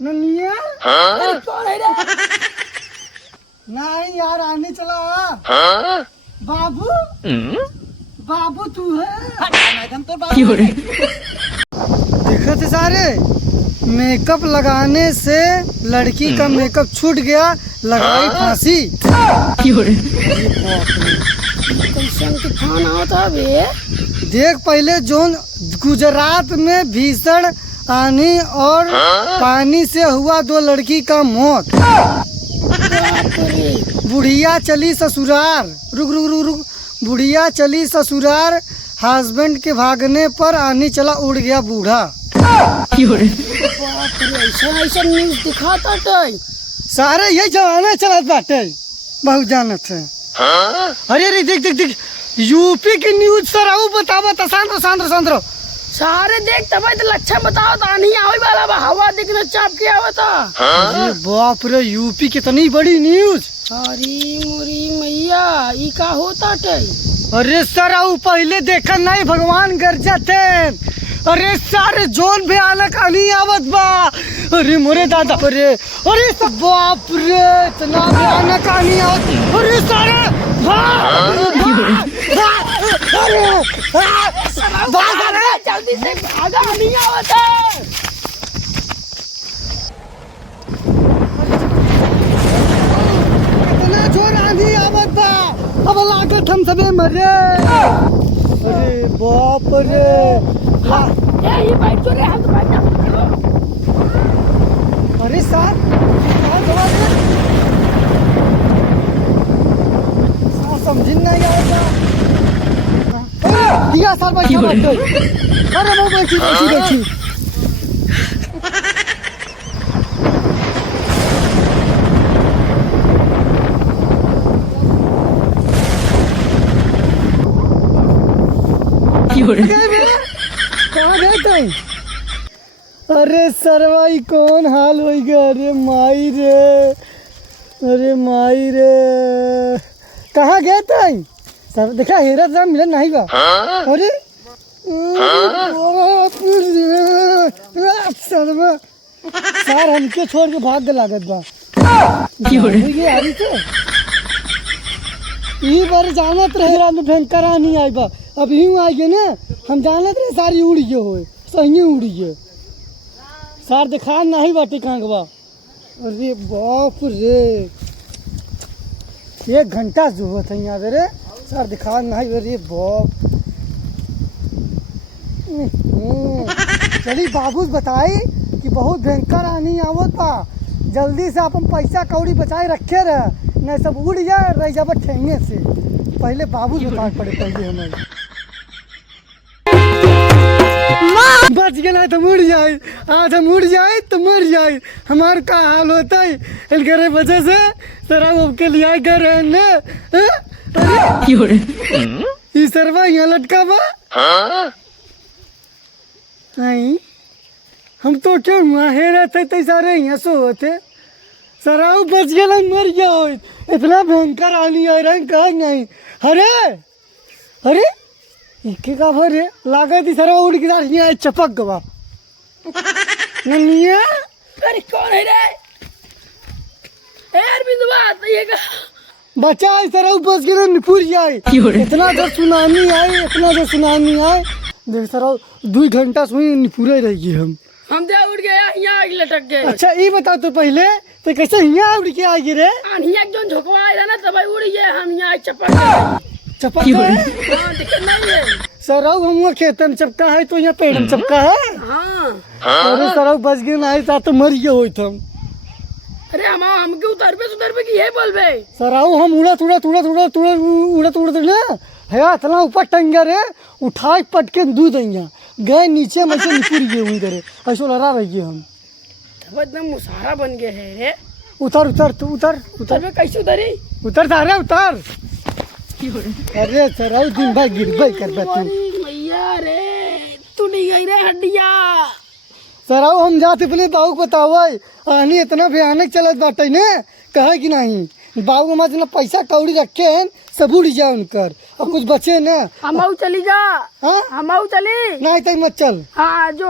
ननिया अरे कौन है रे? नहीं यार आने चला। बाबू बाबू तू है? मैडम तो बाबू है। देखो थे सारे मेकअप लगाने से लड़की का मेकअप छूट गया, लगाई फांसी। कैसन तूफान आता बे? देख पहले जोन गुजरात में भीषण आंधी और पानी से हुआ 2 लड़की का मौत। बुढ़िया चली ससुराल। रुक रुक रुक रुक। बुढ़िया चली ससुराल, हस्बैंड के भागने पर आनी चला उड़ गया बूढ़ा। ऐसा न्यूज दिखाता है। सारे यही जमाना चलत बाटे, बहुत जानत है। अरे अरे देख देख देख यूपी की न्यूज सर आओ बतावा तो सांद्रो सारे देख तब तो लक्षण बताओ तो आनी आवे वाला बा, हवा देखना चाप के आवता। अरे बाप रे यूपी कितनी बड़ी न्यूज। अरे मोरी मैया ई का होता है? अरे सर आओ पहले देखा नहीं भगवान गरजा थे। अरे सारे जोन भयानक आनी आवत बा। अरे मोरे दादा अरे अरे सब बाप रे इतना भयानक आनी आवत। अरे सारे जल्दी से भागा, नहीं आवता। इतना जोर आंधी आवत बा, अब लागत हम सबे मरे। अरे बाप रे ये बाइक तो रे, हम तो बाइक ना। अरे साहब समझ नहीं आएगा। दिया साल बाद अरे वो बैठी बैठी बैठी। कहाँ गए तुम? अरे सरवाई कौन हाल हो गया? अरे माई रे, अरे माई रे कहाँ गए तुम? सर देखा हेरा राम मिलन नहीं बा। अरे सरवा सार हमके छोड़ के भाग लागत बा। ई बार जानत रहे राम भयंकर नहीं आई बा। अब यूं आई गए ना, हम जानत रहे सारी उड़ गए हो, सही उड़ गए। सार दिखा नहीं बाटी कहाँ बा। अरे बाप रे 1 घंटा जो हुआ था यहाँ रे, सर दिखा नहीं। अरे बाप चली बाबू बताई कि बहुत भयंकर आनी आवत बा, जल्दी से अपन पैसा कौड़ी बचाए रखे रहे, नहीं सब उड़ जाए रह जाब ठेंगे से। पहले बाबू बताए पड़े पहले हमें बच गया तो मुड़ जाए। आज हम उड़ जाए तो मर जाए, हमार का हाल होता है इनके वजह से। सर के लिए घर ये सरवा यहाँ लटका बा। नहीं हम तो क्यों हेरा थे सारे यहाँ सो होते। सराव बच गया मर गया हो, इतना भयंकर आनी आ रहा है कहा नहीं। अरे अरे इके का भर है लागा थी सरा उड़ के यहाँ चपक गवा। ननिया अरे कौन है रे? यार बिंदु बात ये का बचा है सरा बच गया निपुर जाए। इतना जब सुनामी आई, इतना जब सुनामी आए देख सरा 2 घंटा सुई निपुरे रही हम दे उड़ गया यहाँ आग लटक गए। अच्छा ये बता तो पहले तो कैसे यहाँ उड़ के आ गए रे? यहाँ जो झोंकवा आया ना तब उड़ गए, हम यहाँ चपक चपक है। दिक्कत नहीं है सराउ हम खेतन चपका है तो यहाँ पेड़ में चपका है। हाँ अरे सराउ बच गए ना था तो मर गए हो तुम। अरे हम हमके उतर पे की है बोल बे। सराउ हम उड़त ना है इतना ऊपर टंगा रे, उठा पट के दूध यहाँ गए नीचे में से निपुर गए हुई करे, ऐसा लड़ा रही हम। तब एकदम मुसारा बन गए है रे। उतर उतर तू उतर उतर कैसे उतरी? उतर सारे उतर। अरे सराउ दिन भाई गिर भाई कर तू मैया रे टूट गई रे हड्डिया। सराउ हम जाते अपने बाबू बतावे आनी इतना भयानक चलत बाटे ने कहे कि नहीं बाबू हमारे जितना पैसा कौड़ी रखे हैं सब उड़ जाए उनकर और कुछ बचे ना। हम चली जा। हाँ हम चली नहीं तई मत चल। हाँ जो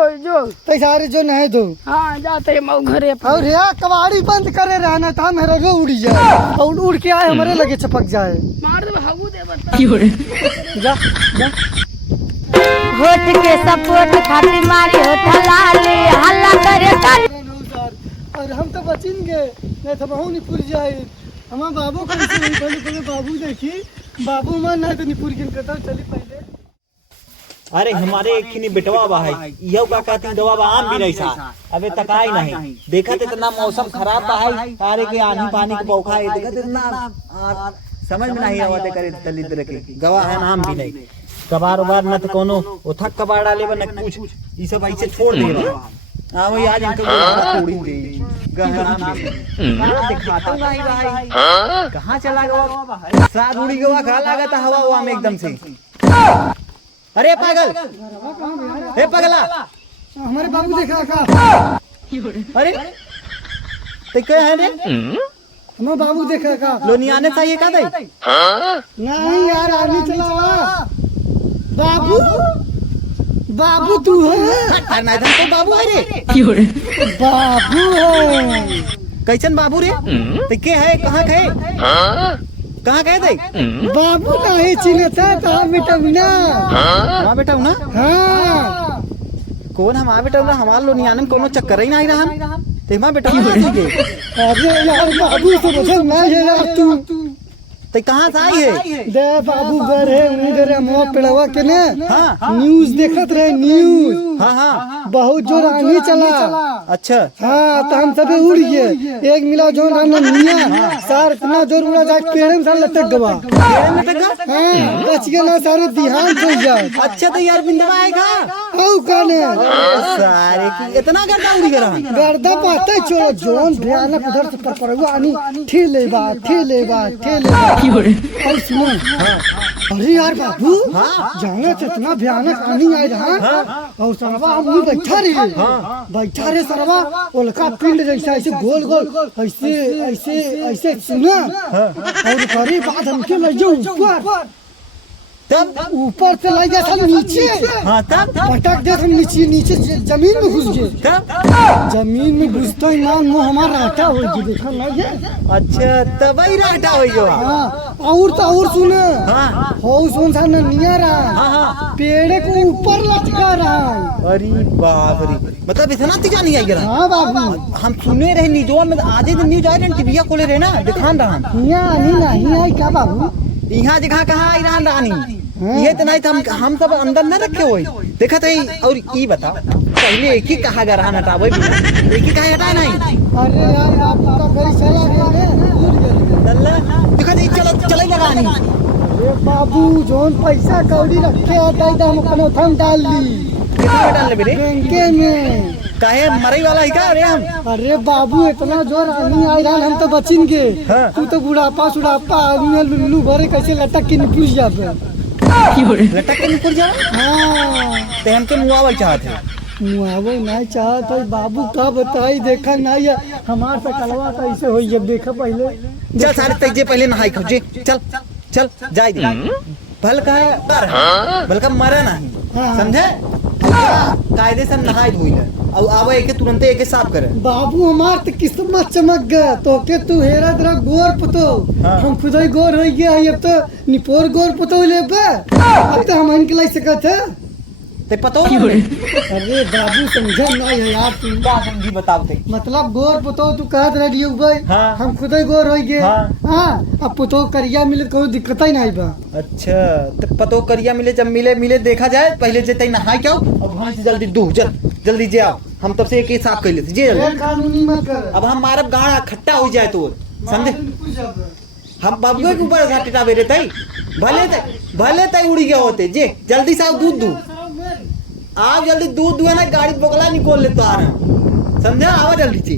तई सारे जो नहीं दो। हाँ जाते हम घरे और यहाँ कबाड़ी बंद करे रहना था मेरा रो उड़ जाए और उड़ के आए हमारे लगे चपक जाए। मार दे हबू दे बता। जा जा होठ के सपोर्ट खातिर मारी होठ लाली हल्ला करे कर। और हम तो बचेंगे नहीं तो बहु नहीं पुर जाए। हमारे बाबू को पहले बाबू देखी बाबू मन नहीं तो निपुर के कहता चली पहले। अरे हमारे एक खिनी बेटवा बा है यह का कहती दवा बा आम भी नहीं सा अबे तकाई नहीं देखत इतना मौसम खराब बा है अरे के आंधी पानी के बौखा है देखत इतना समझ में नहीं आवते करे तली दर के गवा है नाम भी नहीं कबार उबार न तो कोनो उठक कबाड़ डाले न कुछ ई सब ऐसे छोड़ दे बा हां वही आज इनको तोड़ी दे गहना दिखाता हूं नहीं भाई कहां चला गवा साथ उड़ी गवा खा लागत हवा हवा में एकदम से। अरे पागल हे पगला हमारे बाबू देखा का। अरे ते क्या है रे हमारे बाबू देखा का। लोनियाने चाहिए का दे नहीं यार आगे चला। बाबू बाबू तू है नहीं तो बाबू है रे बाबू है। कैसन बाबू रे ते के है कहाँ गए थे बाबू का ही चिन्ह था तो बेटा बिना। हाँ बेटा ना हाँ कौन हम बेटा ना हमारे लोनियाने में कोनो चक्कर ही नहीं रहा ते मां बेटा अरे यार बाबू से मुझे नहीं है यार तू ते कहाँ से आई है दे बाबू घर है उधर है मोह पेड़वा के ने। हाँ न्यूज देखत रहे न्यूज। हाँ हाँ बहुत जोर आंधी चला। अच्छा हाँ तो हम सभी उड़ गए एक मिला जो रहना मियाँ सार इतना जोर उड़ा जाए पेड़ में सार लटक गवा। पेड़ में तक हाँ बच गया ना सारे ध्यान खो जाए। अच्छा तो यार बिंदवा आएगा औ काने सारे की इतना गड्ढा उड़ी गया गर्दा पाते छोड़ो जोन भयानक उधर से परपरवा आनी ठेले बा और सुनो अरे यार बाबू जाने से इतना भयानक आनी आई रहा और सरवा हम बैठा रहे सरवा उल्का पिंड जैसा ऐसे गोल गोल ऐसे ऐसे ऐसे सुना और करी बात हमके ले जाओ ऊपर तब ऊपर से ले जाता नीचे। हाँ तब पटक दे हम नीचे जमीन में घुस गए। तब जमीन में घुसता ही मान मुँह हमारा हटा हो गया देखा नहीं है। अच्छा तब ही रहता हो गया। हाँ और तो और सुने हाँ हो सुन सा निया रहा हाँ पेड़ को ऊपर लटका रहा। अरे बाप रे मतलब इतना तेज नहीं आई रहा। हाँ बाबू हम सुने रहे न्यूज़ में आधे दिन न्यूज़ आए रहे टीवी खोले रहे ना दिखान रहा यहाँ नहीं आई क्या बाबू। यहाँ जगह कहाँ आई रहा रानी ये तो नहीं था हम सब अंदर न रखे हुए देखा था और ये बता पहले एक ही कहा गया रहा नटावे एक ही कहा हटा नहीं। अरे यार आपका घर चला देखा था चलो चले लगा नहीं। अरे बाबू जोन पैसा कौड़ी रखे आता है हम अपने थम डाल ली कितना डाल ले बेटे बैंके में काहे मरई वाला है क्या अरे हम। अरे बाबू इतना जोर आदमी आई रहा हम तो बचेंगे। हाँ। तू तो बुढ़ापा सुढ़ापा आदमी लुल्लू भरे कैसे लटक के निकल जाते। लटक के निकल जा। हाँ ते हमके मुआवल चाहते मुआवो नहीं चाहत है बाबू का बताई देखा नहीं है हमार से कलवा कैसे हो जब देखा पहले। चल सारे तेजे पहले नहाई खोजे चल चल जाए दे भल का भल का मरा नहीं हाँ। समझे कायदे से नहाई धोई ले और आवे एक तुरंत एक साफ करे। बाबू हमार तो किस्मत चमक गया तो के तू हेरा तेरा गोर पतो। हाँ। हम खुद ही गोर हो गया है अब तो निपोर गोर पतो ले अब तो हम इनके लाई सकत है ते पतो अरे बाबू समझा नहीं है यार तू क्या समझी बताओ ते मतलब गोर पुतो तू कहत रही भाई। हाँ। हम खुद ही गोर हो गए। हाँ। हाँ अब पुतो करिया मिले कोई दिक्कत ही नहीं बा। अच्छा तो पतो करिया मिले जब मिले देखा जाए पहले जेते नहाई क्या और वहां से जल्दी दू जल्दी जे आओ हम तब से एक ही साफ कर लेते जे जल्दी। कानूनी मत कर अब हम मारब गाड़ा खट्टा हो जाए तो समझे हम बाबू के ऊपर घाटा बेरे तई भले तई उड़ी गया होते जे जल्दी से दूध दू आप जल्दी दूध दुआ ना गाड़ी बोकला निकोल ले तो आ रहा समझा आवा जल्दी से।